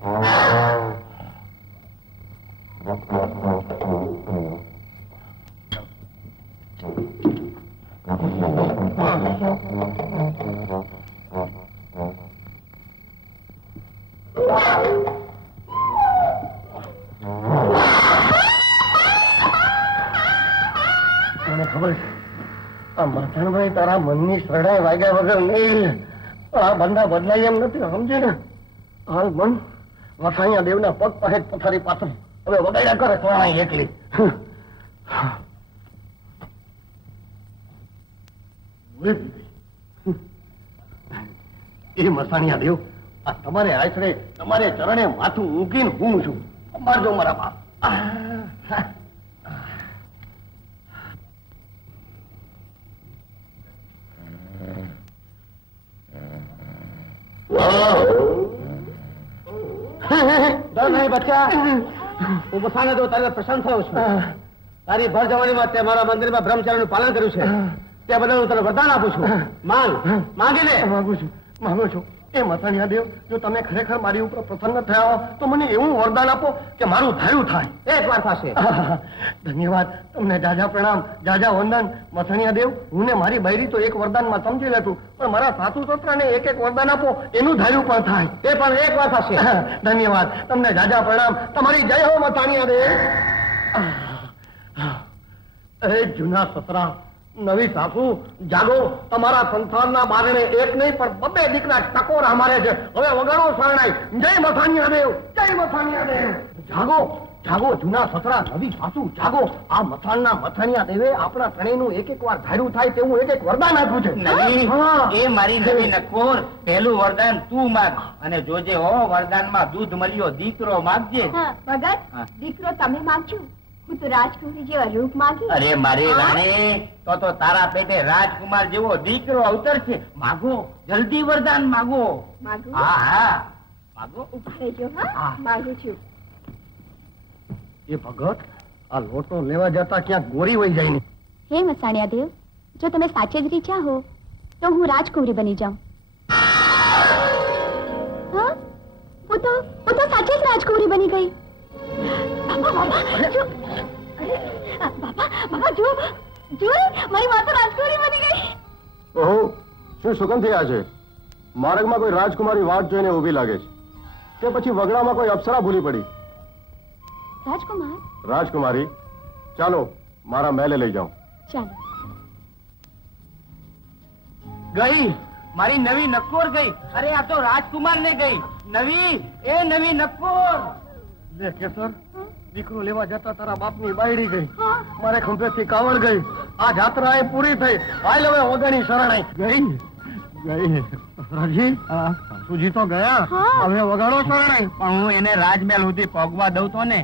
મને ખબર છે આ મથાણભાઈ તારા મનની શરણાઈ વાગ્યા વગર નહીં. આ બંદા બદલાય એમ નથી, સમજે ને? હાલ મન વસાણિયા દેવના પગ પાસે પથારી પાછળ હવે વગાડ્યા કરે શરણાઈ એકલી. એ મસાણિયા દેવ, આ તમારે આશરે તમારે ચરણે માથું ઊંઘીને હું છું. મારજો મારા બાપ. બચ્ચા, હું બસાને તો તારે પ્રસન્ન થયો છું. તારી ભર જવાનીમાં તે મારા મંદિરમાં બ્રહ્મચર્યનું પાલન કર્યું છે, તે બદલ હું તને વરદાન આપું છું. માંગી લે. માંગુ છું. એ મથાણિયા દેવ, જો તમે ખરેખર મારી ઉપર પ્રસન્ન થયા હો તો મને એવું વરદાન આપો કે મારું ધાર્યું થાય. એક વાર થશે. ધન્યવાદ, તમને જાજા પ્રણામ, જાજા વંદન. મથાણિયા દેવ, હું ને મારી બૈરી તો એક વરદાનમાં સમજી લેતું, પણ મારા સાસુ સસરાને એક એક વરદાન આપો એનું ધાર્યું પણ થાય. તે પણ એક વાર થશે. ધન્યવાદ, તમને જાજા પ્રણામ. તમારી જય હો મથાણિયા દેવ. એ જૂના સસરા, નવી સાસુ, જાગો. તમારા સંસારના બારણે એક નહીં પણ બબે દીકરા ટકોર અમારે છે. હવે વગાડો શરણાઈ. જય મથાણિયા દેવ, જય મથાણિયા દેવ. જાગો, જાગો જૂના સસરા, નવી સાસુ, જાગો. આ મથાણના મથાણિયા દેવે આપણા ત્રણેયનું એક એક વાર ધાર્યું થાય તેવું એક એક વરદાન આપ્યું છે. એ મારી નવી નકોર, પહેલું વરદાન તું માગ અને જોજે હો વરદાનમાં દૂધ મળ્યો દીકરો માગજે. ભગત, દીકરો તમે માંગજો, હું તો રાજકુમારી જેવા રૂપ માંગી. અરે મારી રાણી, તો તારા પેટે રાજકુમાર જેવો દીકરો અવતર છે. માગો, જલ્દી વરદાન માગો. માંગુ? હા હા માગો. રહેજો. હા, માંગુ છું. એ ભગત, આ લોટો લેવા જતા ક્યાંક ગોરી વહી જાય ને. હે મસાણિયા દેવ, જો તમે સાચે જ રીચ્યા હો તો હું રાજકુમારી બની જાઉં. હા, હું તો સાચે જ રાજકુમારી બની ગઈ. બાબા જો મારી માતા રાજકુમારી બની ગઈ. ઓહો, શું સુગંધી આ છે? માર્ગમાં કોઈ રાજકુમારી વાટ જોઈને ઊભી લાગે છે કે પછી વગડામાં કોઈ અપ્સરા ભૂલી પડી? રાજકુમારી, ચાલો મારા મહેલે લઈ જાઓ. ચાલો. ગઈ મારી નવી નકોર ગઈ. અરે આ તો રાજકુમાર ને ગઈ. નવી નકોર. લે કેસર, દીકરો લેવા જતા તારા બાપની બાયડી ગઈ, મારે ખંભેથી કાવડ ગઈ. આ જાત્રા એ પૂરી થઈ. હાલ હવે વગાની શરણાઈ. ગઈ સસરાજી, સાસુજી તો ગયા, હવે વગાડો શરણાઈ. પણ હું એને રાજમહેલ સુધી પગવા દઉં તો ને.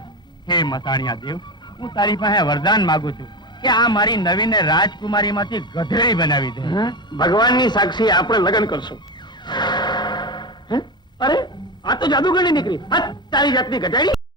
હે મથાણિયા દેવ, હું તારી પાસે વરદાન માંગુ છું કે આ મારી નવીને રાજકુમારી માંથી ગધેડી બનાવી દે. ભગવાનની સાક્ષી આપણે લગ્ન કરશું. અરે આ તો જાદુગરની નીકળી. તારી જાતની ગધેડી.